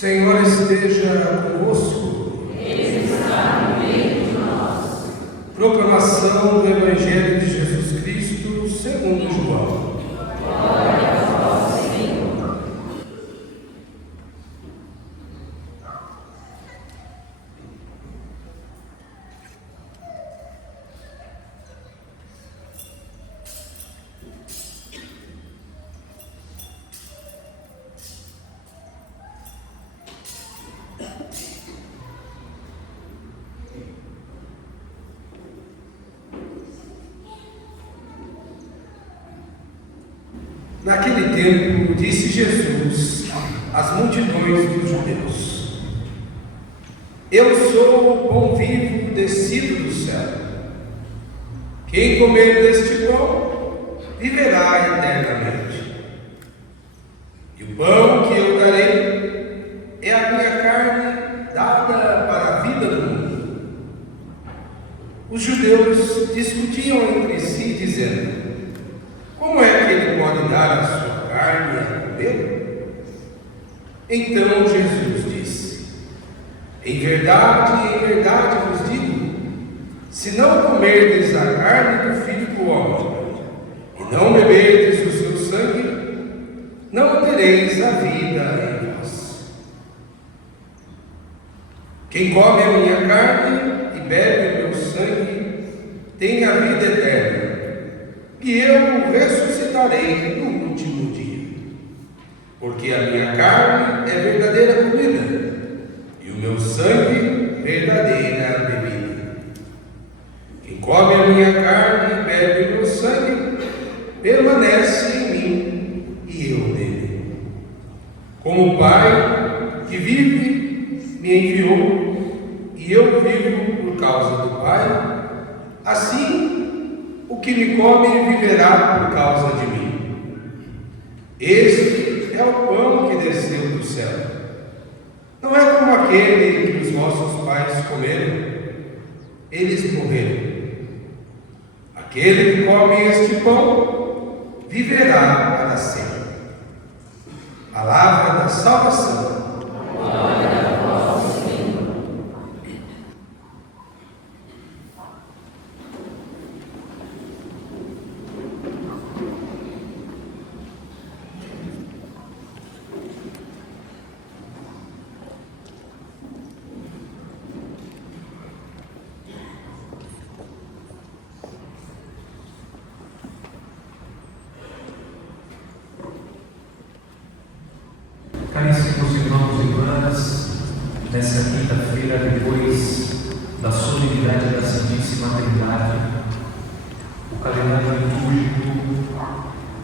Senhor esteja convosco. Ele está no meio de nós. Proclamação do Evangelho de Jesus Cristo segundo João. Glória a vós, Senhor. Naquele tempo, disse Jesus às multidões dos judeus: Eu sou o pão vivo descido do céu. Quem comer deste pão viverá eternamente. E o pão que eu darei é a minha carne dada para a vida do mundo. Os judeus discutiam entre si, dizendo: Como é que ele pode dar a sua carne a comer? Então Jesus disse: em verdade vos digo, se não comerdes a carne do Filho do Homem, e não beberdes o seu sangue, não tereis a vida em vós. Quem come a minha carne e bebe o meu sangue, tem a vida eterna, e eu o ressuscitarei no último dia. Porque a minha carne é verdadeira comida, e o meu sangue verdadeira bebida. Quem come a minha carne e bebe o meu sangue, permanece em mim, e eu nele. Como o Pai que vive me enviou, e eu vivo por causa do Pai, assim o que me come viverá por causa de mim. Este é o pão que desceu do céu. Não é como aquele que os vossos pais comeram. Eles morreram. Aquele que come este pão viverá para sempre. Palavra da salvação. Glória a vós, Senhor. Caríssimos irmãos e irmãs, nessa quinta-feira, depois da solenidade da Santíssima Trindade, o calendário litúrgico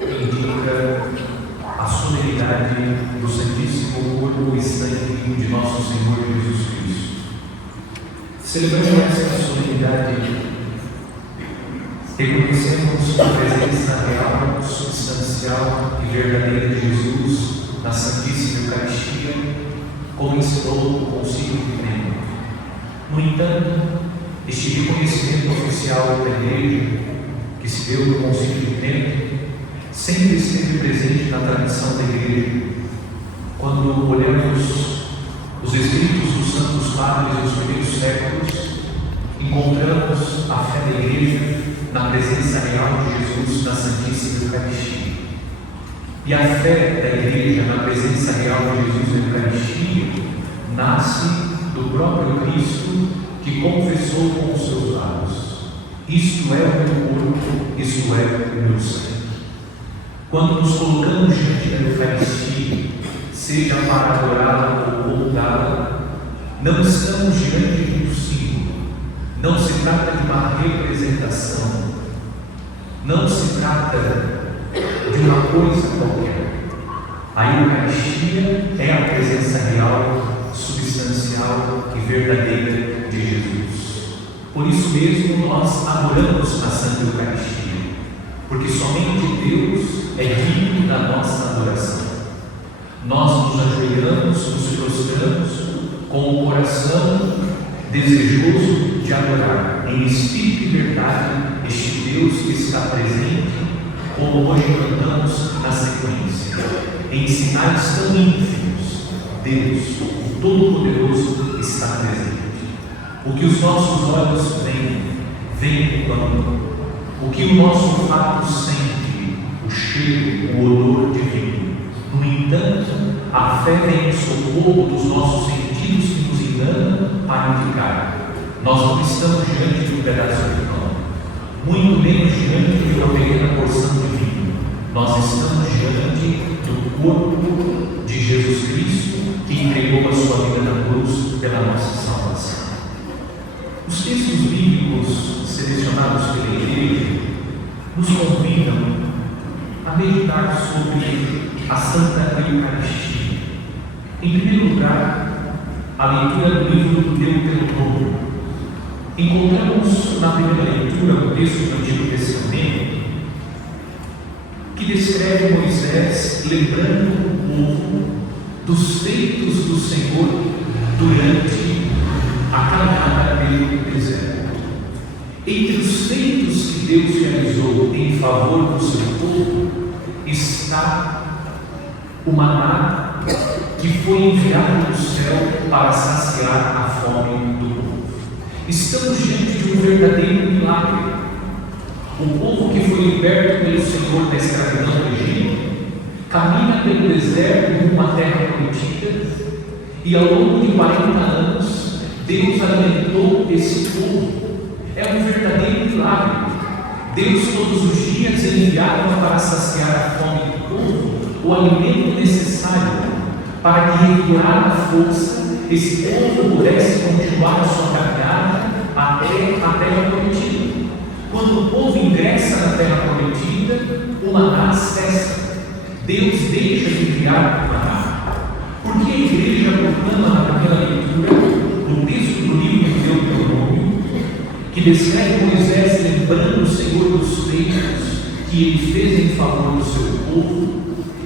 indica a solenidade do Santíssimo Corpo e Sangue de Nosso Senhor Jesus Cristo. Celebrando essa solenidade, reconhecemos a presença real, substancial e verdadeira de Jesus na Santíssima Eucaristia, como ensinou o Concílio de Trento. No entanto, este reconhecimento oficial da Igreja, que se deu no Concílio de Trento, sempre esteve presente na tradição da Igreja. Quando olhamos os escritos dos Santos Padres dos primeiros séculos, encontramos a fé da Igreja na presença real de Jesus na Santíssima Eucaristia. E a fé da Igreja na presença real de Jesus na Eucaristia nasce do próprio Cristo, que confessou com os seus lábios: isto é o meu corpo, isto é o meu sangue. Quando nos colocamos diante da Eucaristia, seja para adorá-la ou ocultá-la, não estamos diante de um símbolo, não se trata de uma representação, não se trata de uma coisa qualquer. A Eucaristia é a presença real, substancial e verdadeira de Jesus. Por isso mesmo nós adoramos a Santa Eucaristia, porque somente Deus é digno da nossa adoração. Nós nos ajoelhamos, nos prostramos com o coração desejoso de adorar em espírito e verdade este Deus que está presente, como hoje cantamos na sequência, em sinais tão ínfimos Deus, o Todo-Poderoso, está presente. O que os nossos olhos veem, vem do pão. O que o nosso olfato sente, o cheiro, o odor divino. No entanto, a fé vem em socorro dos nossos sentidos que nos enganam para indicar: nós não estamos diante de um pedaço de pão, muito menos diante de uma pequena porção de vinho. Nós estamos diante do corpo de Jesus Cristo, que entregou a sua vida na cruz pela nossa salvação. Os textos bíblicos selecionados pela Igreja nos convidam a meditar sobre a Santa Eucaristia. Em primeiro lugar, a leitura do livro do Deuteronômio. Encontramos na primeira leitura o texto do Antigo Testamento que descreve Moisés lembrando o povo dos feitos do Senhor durante a caminhada pelo deserto. Entre os feitos que Deus realizou em favor do seu povo está o maná que foi enviado do céu para saciar a fome do povo. Estamos diante de um verdadeiro milagre. O povo que foi liberto pelo Senhor da escravidão do Egito caminha pelo deserto rumo à terra prometida, e ao longo de 40 anos Deus alimentou esse povo. É um verdadeiro milagre. Deus todos os dias enviava para saciar a fome do povo o alimento necessário para que, recuperada a força, esse povo pudesse continuar a sua caminhada até a terra prometida. Quando o povo ingressa na terra prometida, o maná cessa. Deus deixa de enviar o maná. Porque a igreja proclama na primeira leitura, no texto do livro de Deuteronômio, que descreve Moisés lembrando o Senhor dos feitos que ele fez em favor do seu povo,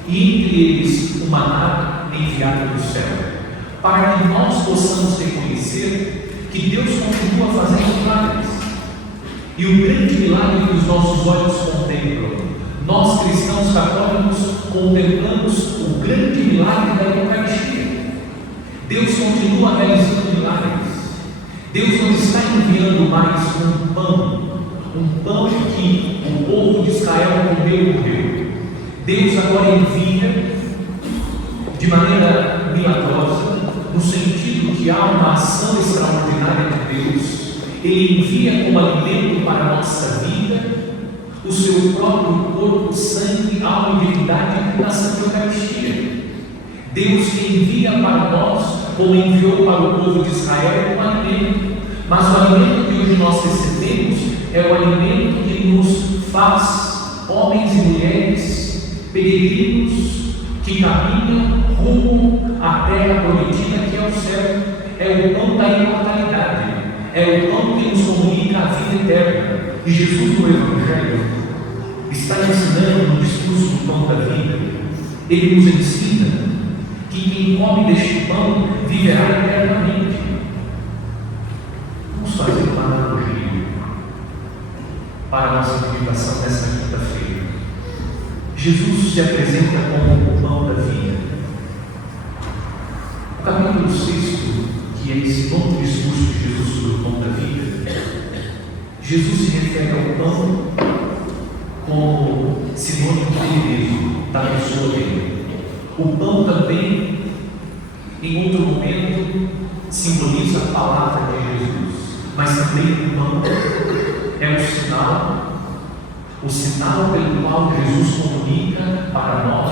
e entre eles o maná enviado do céu, para que nós possamos reconhecer que Deus continua fazendo milagres. E o grande milagre que os nossos olhos contemplam, nós cristãos católicos contemplamos o grande milagre da Eucaristia. Deus continua realizando milagres. Deus não está enviando mais um pão que o povo de Israel comeu e morreu. Deus agora envia de maneira milagrosa, no sentido que há uma ação extraordinária de Deus. Ele envia como alimento para a nossa vida o seu próprio corpo, sangue, alma e divindade na Santa Eucaristia. Deus envia para nós, como enviou para o povo de Israel, um alimento. Mas o alimento que hoje nós recebemos é o alimento que nos faz homens e mulheres peregrinos que caminham rumo à terra prometida, que é o céu. É o pão da imortalidade. É o pão que nos comunica a vida eterna. E Jesus no Evangelho está ensinando no discurso do pão da vida. Ele nos ensina que quem come deste pão viverá eternamente. Vamos fazer uma analogia para a nossa meditação nesta quinta-feira. Jesus se apresenta como o pão da vida. O capítulo 6, que é esse novo discurso de Jesus sobre o pão da vida, Jesus se refere ao pão como sinônimo mesmo da pessoa dele. O pão também, em outro momento, simboliza a palavra de Jesus, mas também o pão é o sinal pelo qual Jesus comunica para nós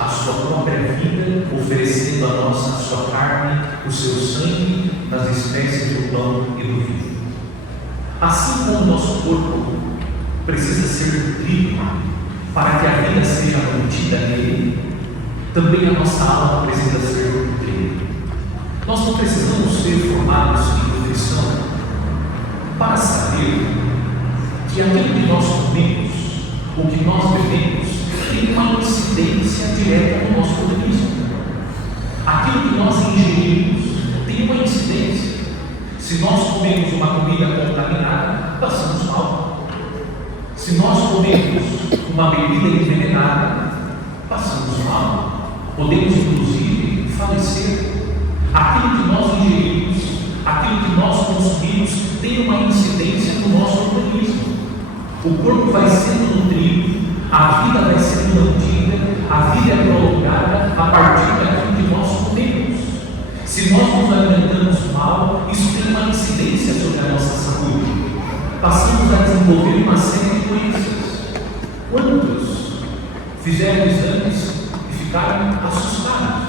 a sua própria vida, oferecendo a nós a sua carne, o seu sangue, nas espécies do pão e do vinho. Assim como o nosso corpo precisa ser nutrido para que a vida seja mantida nele, também a nossa alma precisa ser nutrida. Nós não precisamos ser formados em nutrição para saber que aquilo que nós comemos, o que nós bebemos, tem uma incidência direta no nosso organismo. Aquilo que nós ingerimos tem uma incidência. Se nós comemos uma comida contaminada, passamos mal. Se nós comemos uma bebida envenenada, passamos mal. Podemos, inclusive, falecer. Aquilo que nós ingerimos, aquilo que nós consumimos, tem uma incidência no nosso organismo. O corpo vai sendo nutrido, a vida vai sendo mantida, a vida é prolongada a partir daquilo que nós comemos. Se nós nos alimentamos mal, isso tem uma incidência sobre a nossa saúde. Passamos a desenvolver uma série de doenças. Quantos fizeram exames e ficaram assustados?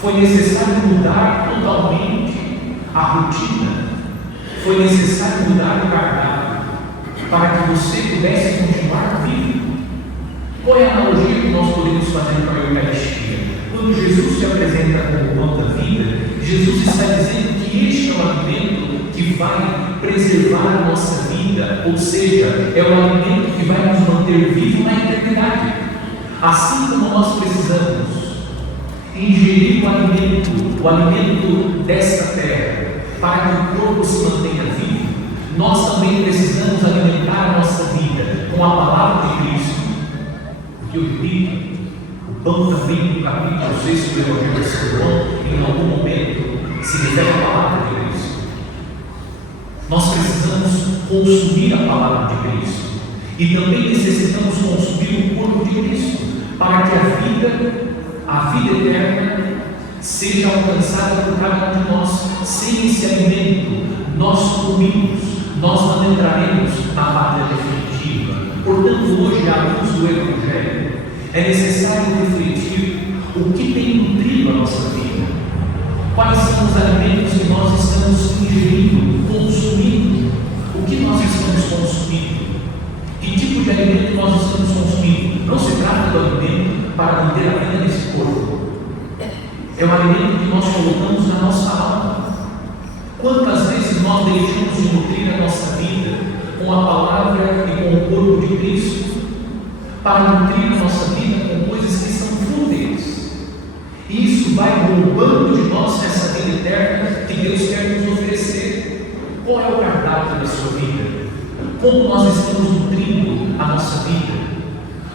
Foi necessário mudar totalmente a rotina. Foi necessário mudar o cardápio para que você pudesse continuar vivo. Qual é a analogia que nós podemos fazer com a Eucaristia? Quando Jesus se apresenta como o pão da vida, Jesus está dizendo que este é o alimento que vai preservar a nossa vida, ou seja, é o alimento que vai nos manter vivos na eternidade. Assim como nós precisamos ingerir o alimento desta terra, para que o corpo se mantenha vivo, nós também precisamos alimentar a nossa vida com a palavra de Cristo. Porque eu repito, o pão também no capítulo 6 do Evangelho de São João, em algum momento, se refere à palavra de Cristo. Nós precisamos consumir a palavra de Cristo e também necessitamos consumir o corpo de Cristo, para que a vida eterna seja alcançada por cada um de nós. Sem esse alimento, nós sucumbimos, nós não entraremos na pátria definitiva. Portanto, hoje, à luz do Evangelho, é necessário refletir o que tem nutrido a nossa vida, quais são os alimentos que nós estamos ingerindo, consumindo, o que nós estamos consumindo, que tipo de alimento nós estamos consumindo. Não se trata do alimento para manter a vida nesse corpo, é o alimento que nós colocamos na nossa alma. Quantas vezes nós deixamos de nutrir a nossa vida com a palavra e com o corpo de Cristo, para nutrir a nossa vida com coisas que são fúteis, e isso vai roubando de nós essa vida eterna que Deus quer nos oferecer. Qual é o cardápio da sua vida? Como nós estamos nutrindo a nossa vida?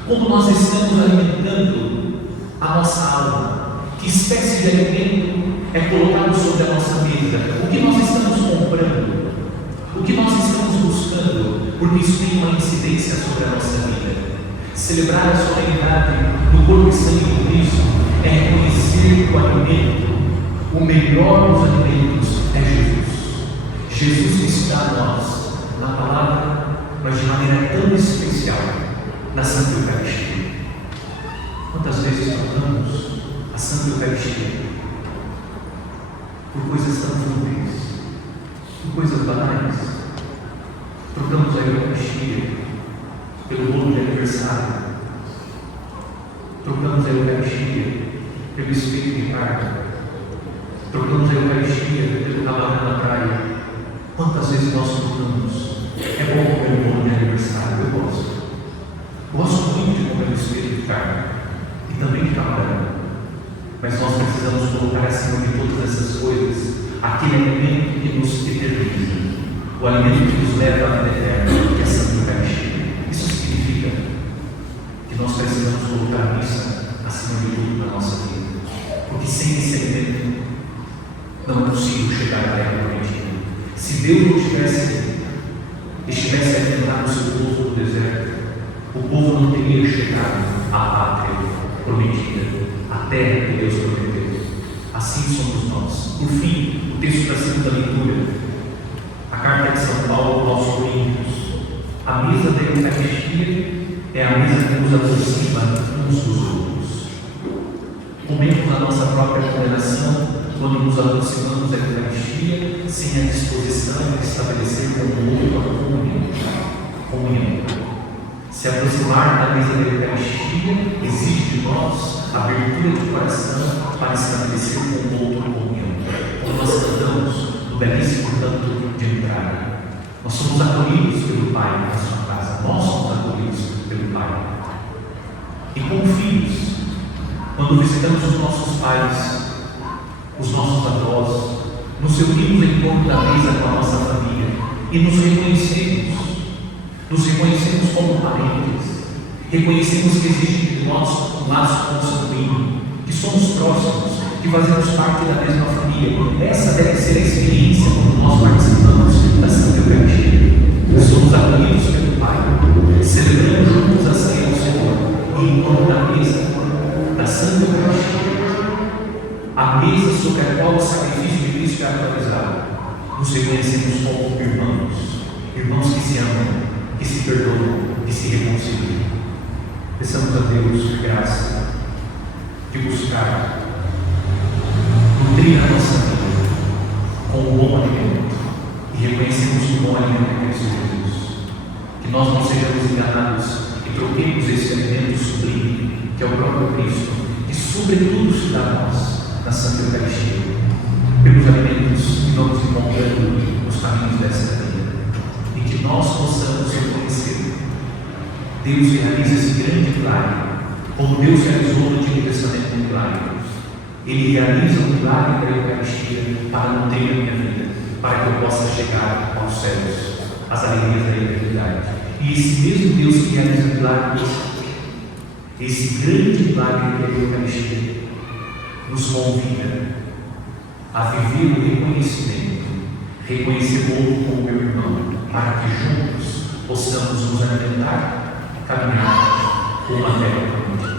Como nós estamos alimentando a nossa alma? Que espécie de alimento é colocado sobre a nossa mesa? O que nós estamos comprando? O que nós estamos buscando? Porque isso tem uma incidência sobre a nossa vida. Celebrar a solenidade do corpo e sangue de Cristo é reconhecer o alimento, o melhor dos alimentos é Jesus. Jesus que está a nós, na palavra, mas de maneira tão especial, na Santa Eucaristia. Quantas vezes trocamos a Santa Eucaristia por coisas tão fúteis, por coisas banais? Trocamos a Eucaristia pelo bolo de aniversário, trocamos a Eucaristia pelo espeto de carne, trocamos a Eucaristia pelo camarão na praia. Quantas vezes nós trocamos? É bom comer o bolo de aniversário, eu gosto. Gosto muito de comer o espeto de carne e também de camarão, mas nós precisamos colocar acima de todas essas coisas aquele alimento que nos eterniza, o alimento que nos leva à vida eterna, que é a Santa Eucaristia. Isso significa que nós precisamos colocar a missa acima de tudo na nossa vida, porque sem esse alimento não é possível chegar à terra prometida. Se Deus não estivesse alimentando o seu povo no deserto, o povo não teria chegado à pátria prometida, à terra que Deus prometeu. Assim somos nós. Por fim, o texto da segunda leitura, a carta de São Paulo aos Coríntios. A mesa da Eucaristia é a mesa que nos aproxima uns dos outros. Comemos a nossa própria condenação quando nos aproximamos da Eucaristia sem a disposição de estabelecer com o outro a comunhão. Se aproximar da mesa da Eucaristia exige de nós a abertura de coração para estabelecer com o outro a comunhão. Como nós cantamos no belíssimo canto de entrada. Nós somos acolhidos pelo Pai na sua casa. Nós somos acolhidos pelo Pai. E como filhos, quando visitamos os nossos pais, os nossos avós, nos reunimos em torno da mesa com a nossa família e nos reconhecemos como parentes, reconhecemos que existe entre nós um laço consanguíneo, que somos próximos, que fazemos parte da mesma família. Essa deve ser a experiência quando nós participamos da Santa Eucaristia. Somos acolhidos pelo Pai, celebramos juntos a ceia do Senhor e em torno da mesa da Santa Eucaristia, a mesa sobre a qual o sacrifício de Cristo é atualizado, nos reconhecemos como irmãos que se amam, que se perdoam, que se reconciliam. Peçamos a Deus a graça de buscar nutrir a nossa vida com um bom alimento e reconhecemos que o bom alimento é Cristo Jesus. Que nós não sejamos enganados e troquemos esse alimento sublime, que é o próprio Cristo, que sobretudo se dá a nós na Santa Eucaristia, pelos alimentos que vamos encontrando nos caminhos dessa vida, e que nós possamos reconhecer Deus realiza esse grande milagre, como Deus realizou no Antigo Testamento um milagre. Ele realiza o milagre da Eucaristia para nutrir a minha vida, para que eu possa chegar aos céus, às alegrias da eternidade. E esse mesmo Deus que realiza o milagre, esse grande milagre da Eucaristia, nos convida a viver o reconhecimento, reconhecer o outro como meu irmão, para que juntos possamos nos alimentar, caminhar com uma terra prometida.